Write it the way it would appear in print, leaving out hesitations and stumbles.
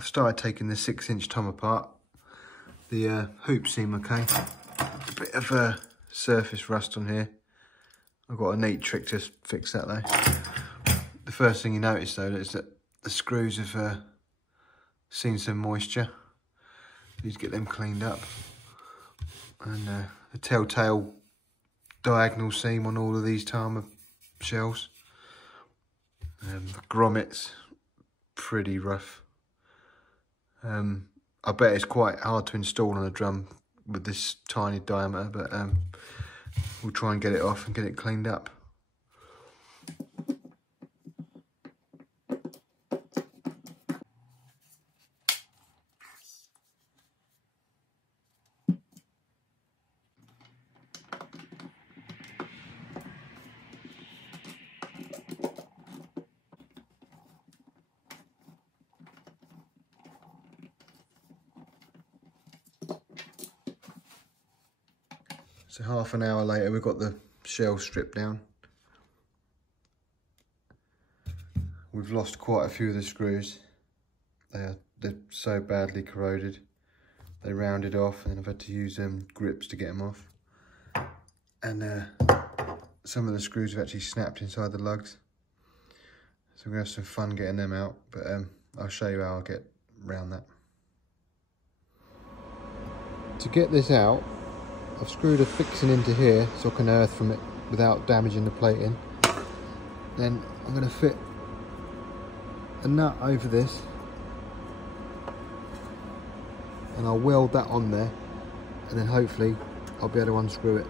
I've started taking the 6-inch tom apart. The hoops seem okay. A bit of surface rust on here. I've got a neat trick to fix that though. The first thing you notice though is that the screws have seen some moisture. Need to get them cleaned up. And the telltale diagonal seam on all of these Tama shells. The grommets, pretty rough. I bet it's quite hard to install on a drum with this tiny diameter, but we'll try and get it off and get it cleaned up. So half an hour later, we've got the shell stripped down. We've lost quite a few of the screws. They're so badly corroded. They rounded off, and I've had to use grips to get them off. And some of the screws have actually snapped inside the lugs. So we're gonna have some fun getting them out, but I'll show you how I'll get around that. To get this out, I've screwed a fixing into here so I can earth from it without damaging the plating. Then I'm going to fit a nut over this and I'll weld that on there, and then hopefully I'll be able to unscrew it.